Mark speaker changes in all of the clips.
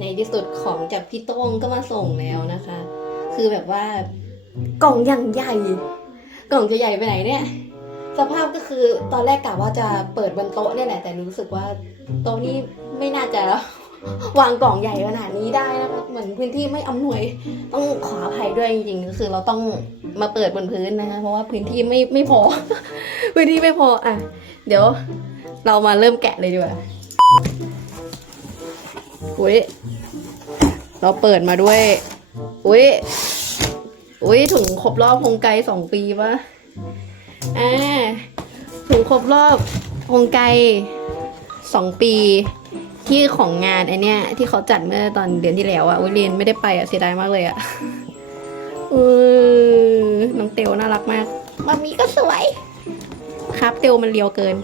Speaker 1: ในที่สุดของจากพี่โต้งก็มาส่งแล้วนะคะ คือแบบว่ากล่องอย่างใหญ่ กล่องจะใหญ่ไปไหนเนี่ย สภาพก็คือตอนแรกกะว่าจะเปิดบนโต๊ะเนี่ยแหละแต่รู้สึกว่าโต๊ะนี้ไม่น่าจะ วางกล่องใหญ่ขนาดนี้ได้นะคะเหมือนพื้นที่ไม่อำนวย ต้องขออภัยด้วยจริงๆก็คือเราต้องมาเปิดบนพื้นนะคะเพราะว่าพื้นที่ไม่ไม่พอ พื้นที่ไม่พออะเดี๋ยวเรามาเริ่มแกะเลยดีกว่าอุ้ยเราเปิดมาด้วยอุ้ยอุ้ยถุงครบรอบโครงไกลสองปีปะอ่าถุงครบรอบโครงไกลสองปี ที่ของงานไอเนี้ยที่เขาจัดเมื่อตอนเดือนที่แล้วอะอุ้ยเรียนไม่ได้ไปอะเสียดายมากเลยอะเออน้องเตลน่ารักมากมามีก็สวย ครับเตลมันเลียวเกิน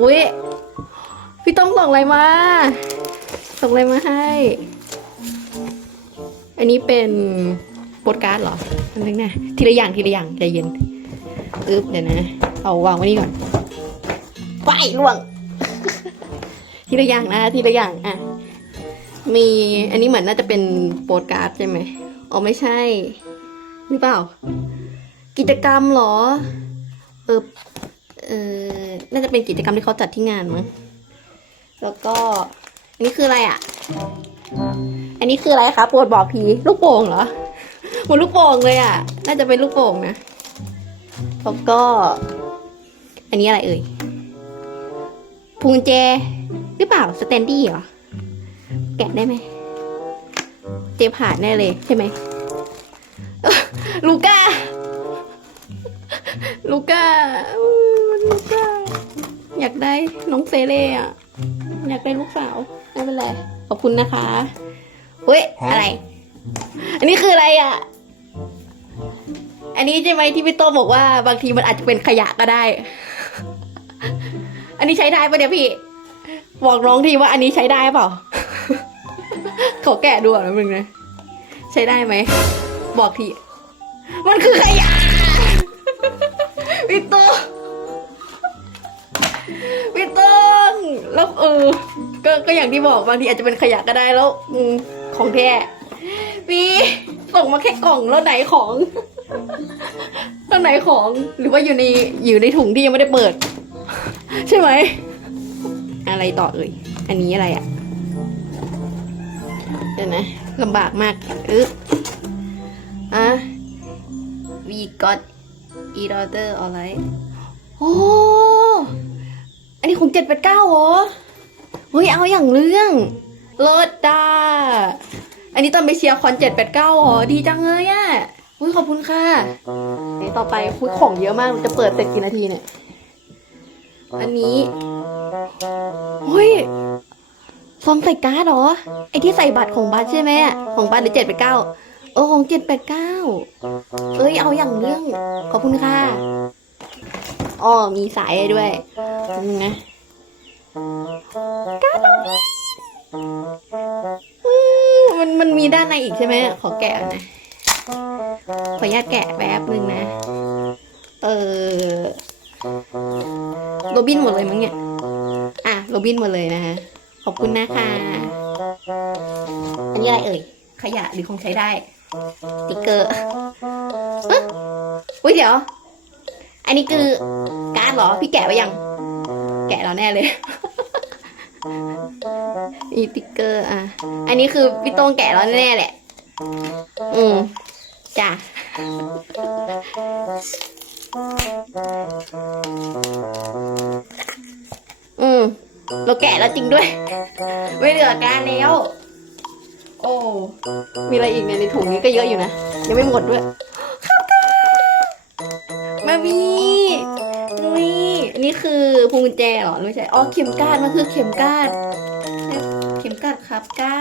Speaker 1: อุ้ยพี่ต้องส่งอะไรมาส่งอะไรมาให้ อันนี้เป็นโปสการ์ดเหรออันนึงนะทีละอย่างทีละอย่างใจเย็นอึ๊บเดี๋ยวนะ เอาวางไว้นี่ก่อนไปล่วง ทีละอย่างนะทีละอย่างอะมีอันนี้เหมือนน่าจะเป็นโปสการ์ดใช่ไหมอ๋อไม่ใช่ หรือเปล่า กิจกรรมเหรอ เออเออน่าจะเป็นกิจกรรมที่เขาจัดที่งานมั้งแล้วก็ อันนี้คืออะไรอะ อันนี้คืออะไรคะโปรดบอกทีลูกโป่งเหรอหมือนลูกโป่งเลยอะ น่าจะเป็นลูกโป่งนะแล้วก็ อันนี้อะไรเอ่ยพวงแจ หรือเปล่าสแตนดี้เหรอ แกะได้ไหม เจผ่านแน่เลยใช่ไหม ลูก้า ลูก้าอู้ลูก้า อยากได้น้องเซเล่อะอยากได้ลูกสาว ไม่เป็นไร ขอบคุณนะคะเฮ้ย อะไร อันนี้คืออะไรอะ อันนี้ใช่ไหมที่พี่โตบอกว่าบางทีมันอาจจะเป็นขยะก็ได้ อันนี้ใช้ได้ปะเนี่ยพี่ บอกน้องทีว่าอันนี้ใช้ได้เปล่า ขอแกะดูก่อนนะมึงนะใช้ได้ไหม บอกที มันคือขยะพี่โตพี่โต้งแล้วเออ ก็ก็อย่างที่บอกบางทีอาจจะเป็นขยะก็ได้แล้วอืมของแท้พี่ส่งมาแค่กล่องแล้วไหนของแล้วไหนของหรือว่าอยู่ในอยู่ในถุงที่ยังไม่ได้เปิด ใช่ไหม อะไรต่อเอ่ย อันนี้อะไรอะ่ะ เดี๋ยวนะลำบากมากอึ๊บอะ we got each other alright โอ้อันนี้ของเจ็ดแปดเก้าเหรอ เฮ้ย เอาอย่างเรื่องเลิศดาอันนี้ตอนไปเชียร์คอนเจ็ดแปดเก้าเหรอ ดีจังเลยอะ่ะอุ้ยขอบคุณค่ะเดี๋ยวต่อไปคุยของเยอะมาก จะเปิดเสร็จกี่นาทีเนี่ย อันนี้ เฮ้ยซองใส่การ์ดเหรอ ไอที่ใส่บัตรของบัตรใช่ไหมของบัตรหรือเจ็ดแปดเก้าเออของเจ็ดแปดเก้าเอ้ยเอาอย่างเรื่อง ขอบคุณค่ะอ๋อมีสายด้วยนึงนะการ์ดอืมมันมันมีด้านในอีกใช่ไหมขอแกะน่อยขออนุญาตแกะแป๊บนึงนะ เออโรบินหมดเลยมั้งเนี่ย อะโรบินหมดเลยนะคะ ขอบคุณนะคะ อันนี้อะไรเอ่ย ขยะหรือคงใช้ได้สติ๊กเกอร์เอ๊ะอุ้ยเดี๋ยว อันนี้คือการ์ดเหรอ พี่แกะไว้ยัง แกะแล้วแน่เลยมีสติ๊กเกอร์อะ อันนี้คือพี่โต้งแกะแล้วแน่ๆแหละ อืมจ้ะอืม เราแกะแล้วจริงด้วย ไม่เหลือการแล้ว โอ้ มีอะไรอีกเนี่ยในถุงนี้ก็เยอะอยู่นะ ยังไม่หมดด้วยขอบคุณมามีนี่อันนี้คือพวงกุญแจเหรอ ไม่ใช่ อ๋อ เข็มกาดมันคือเข็มกาด เข็มกาดครับก้า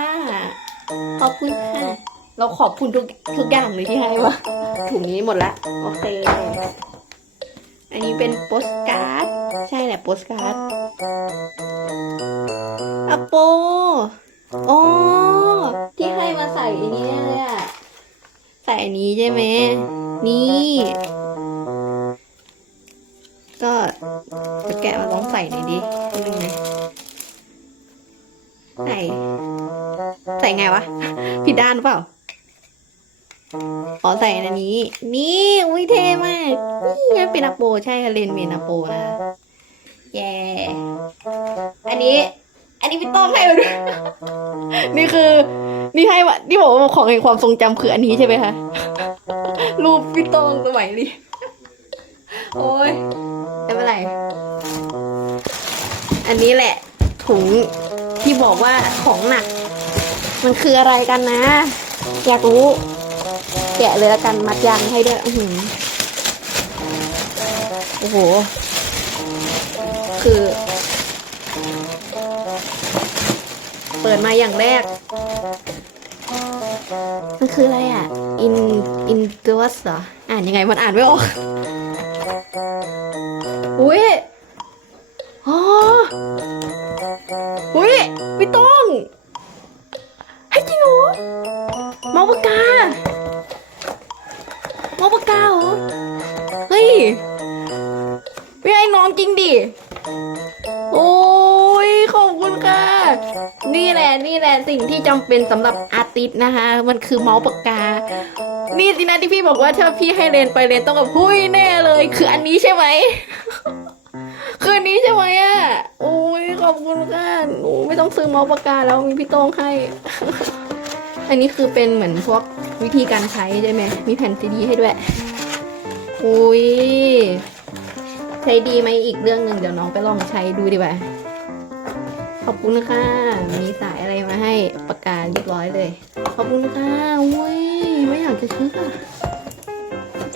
Speaker 1: ขอบคุณค่ะ เราขอบคุณทุกทุกอย่างเลยที่ให้วะถุงนี้หมดละ โอเค อันนี้เป็นโปสการ์ด ใช่แหละโปสการ์ดอะโปอ๋อที่ให้มาใส่อันนี้เลยอะใส่อันนี้ใช่ไหม นี่ ก็จะแกะมาลองใส่หน่อยดินิดนึงนะใส่ใส่ไงวะ ผิดด้านหรือเปล่า อ๋อใส่อันนี้ นี่อุ้ยเท่มาก นี่เป็นอโปใช่ค่ะเลนเมนอโปนะแย่อันนี้ อันนี้พี่ต้อมให้มาด้วยนี่คือ นี่ให้วะนี่บอกว่าของแห่งความทรงจำคืออันนี้ใช่ไหมคะ รูปพี่โต้งสมัยนี้โอ้ยไม่เป็นไร อันนี้แหละ ถุงที่บอกว่าของหนัก มันคืออะไรกันนะ อยากรู้ แกะเลยละกันมัดยางให้ด้วยอือโอ้โห คือ เปิดมาอย่างแรก มันคืออะไรอะ in in d o s เหรอ อ่านยังไงมันอ่านไม่ออก อุ้ยอ๋ออุ้ยพี่ต้องให้จริงเหรอมาปากกา มาปากกาเหรอ เฮ้ยไม่ให้น้องจริงดิ โอ้ยขอบคุณค่ะ นี่แหละนี่แหละสิ่งที่จำเป็นสำหรับอาร์ติสต์นะคะ มันคือเมาส์ปากกา นี่สินะที่พี่บอกว่าถ้าพี่ให้เรนไปเรนต้องแบบหุ้ยแน่เลย คืออันนี้ใช่ไหมคืออันนี้ใช่ไหมอะ โอ้ยขอบคุณค่ะหนูไม่ต้องซื้อเมาส์ปากกาแล้วมีพี่โต้งให้ อันนี้คือเป็นเหมือนพวก วิธีการใช้ใช่ไหม มีแผ่นซีดีให้ด้วย อุ้ย ใช้ดีไหมอีกเรื่องหนึ่งเดี๋ยวน้องไปลองใช้ดูดีกว่า ขอบคุณค่ะ มีสายอะไรมาให้ประกาศเรียบร้อยเลย ขอบคุณค่ะ อุ้ย ไม่อยากจะเชื่อ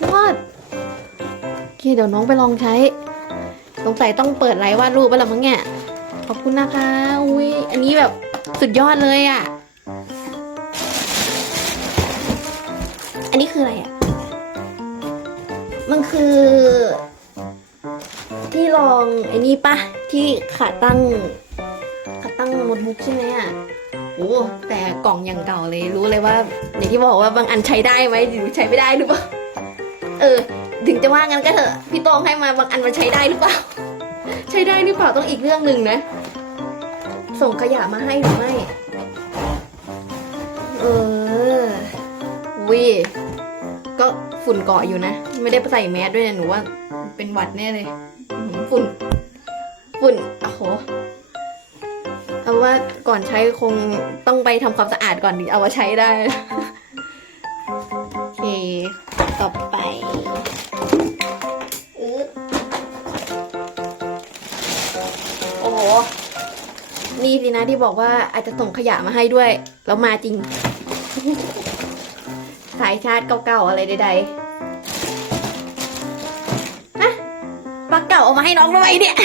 Speaker 1: ยอดโอเคเดี๋ยวน้องไปลองใช้ สงสัยต้องเปิดไลฟ์วาดรูปไปแล้วมั้งเนี่ย ขอบคุณนะคะ อุ้ย อันนี้แบบสุดยอดเลยอะ นนี้คืออะไรอะ มันคือ ที่ลองไอ้นี่ปะที่ขาตั้ง ขาตั้งโน้ตบุ๊กใช่ไหมอะโอ้แต่กล่องอย่างเก่าเลยรู้เลยว่า อย่างที่บอกว่าบางอันใช้ได้ไหมหรือใช้ไม่ได้หรือเปล่าเออ ถึงจะว่างั้นก็เถอะพี่โตองให้มาบางอันมันใช้ได้หรือเปล่า ใช้ได้หรือเปล่าต้องอีกเรื่องหนึ่งนะ ส่งขยะมาให้หรือไม่ เออวิ ก็ฝุ่นเกาะอยู่นะ ไม่ได้ใส่แมสด้วยนะหนูว่าเป็นหวัดแน่เลย ฝุ่น ฝุ่น โอ้โห เอาว่าก่อนใช้คงต้องไปทำความสะอาดก่อนดีเอามาใช้ได้ โอเค ต่อไปโอ้โห นี่สินะที่บอกว่าอาจจะส่งขยะมาให้ด้วย แล้วมาจริง สายชาร์จเก่าๆอะไรใดๆฮะปลั๊กเก่าเอามาให้น้องทำไมเนี่ย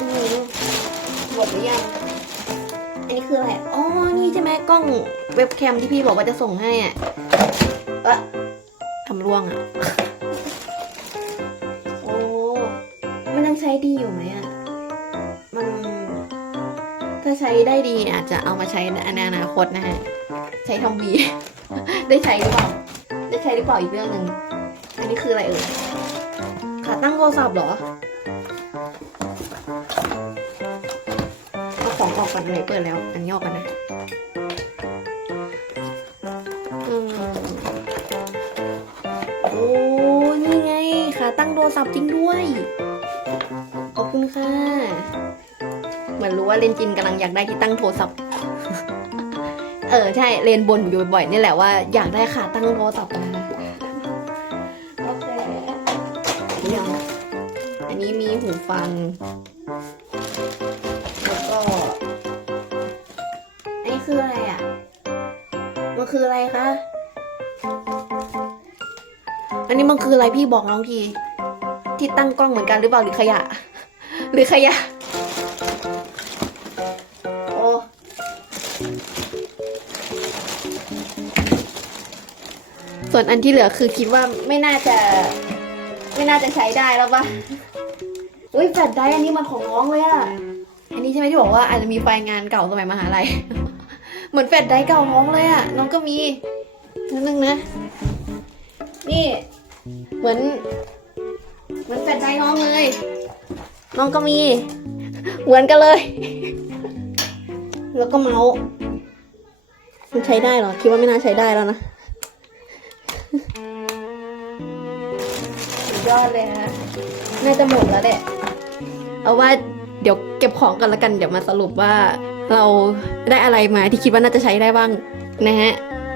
Speaker 1: อืมหมดหรือยัง อันนี้คืออะไร อ๋อ นี่ใช่ไหมกล้องเว็บแคมที่พี่บอกว่าจะส่งให้อะเอะทำร่วงอะ โอ้ มันยังใช้ดีอยู่ไหมอะ มัน ถ้าใช้ได้ดีอาจจะเอามาใช้ในอนาคตนะฮะ ใช้ทำวีได้ใช้หรือเปล่า ได้ใช้หรือเปล่าอีกเรื่องหนึ่งอันนี้คืออะไรเอ่ยขาตั้งโทรศัพท์เหรอเอาของออกก่อนเลยเปิดแล้ว อันนี้ออกก่อนนะอืมโอ้นี่ไงขาตั้งโทรศัพท์จริงด้วย ขอบคุณค่ะ เหมือนรู้ว่าเลนจินกำลังอยากได้ที่ตั้งโทรศัพท์ เออใช่เลนบนอยู่บ่อยๆนี่แหละว่าอยากได้ขาตั้งโทรศัพท์นะโอเคเดี๋ยวอันนี้มีหูฟัง แล้วก็อันนี้คืออะไรอะ มันคืออะไรคะ อันนี้มันคืออะไรพี่บอกน้องที ที่ตั้งกล้องเหมือนกันหรือเปล่าหรือขยะ หรือขยะ ส่วนอันที่เหลือคือคิดว่าไม่น่าจะ ไม่น่าจะใช้ได้แล้วปะอุ้ยแฟลชไดรฟ์อันนี้มันของน้องเลยอะอันนี้ใช่ไหมที่บอกว่าอาจจะมีไฟล์งานเก่าสมัยมหาลัย เหมือนแฟลชไดรฟ์เก่าน้องเลยอะน้องก็มีนิดนึงนะ นี่เหมือน เหมือนแฟนใจน้องเลย น้องก็มี เหมือนกันเลย แล้วก็เมาส์มันใช้ได้เหรอ คิดว่าไม่น่าใช้ได้แล้วนะ สุดยอดเลยฮะน่าจะหมดแล้วแหละเอาว่าเดี๋ยวเก็บของกันแล้วกันเดี๋ยวมาสรุปว่าเราได้อะไรมาที่คิดว่าน่าจะใช้ได้บ้างนะฮะ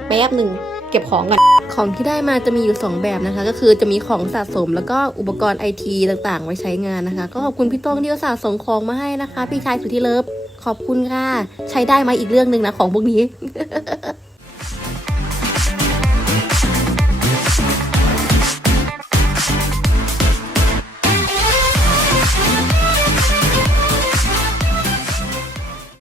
Speaker 1: แป๊บหนึ่งเก็บของก่อนของที่ได้มาจะมีอยู่ 2 แบบนะคะ ก็คือจะมีของสะสมแล้วก็อุปกรณ์ไอทีต่างๆ ไว้ใช้งานนะคะ ก็ขอบคุณพี่โต้งที่อุตส่าห์ส่งของมาให้นะคะ พี่ชายสุดที่เลิฟขอบคุณค่ะ ใช้ได้ไหมอีกเรื่องหนึ่งนะของพวกนี้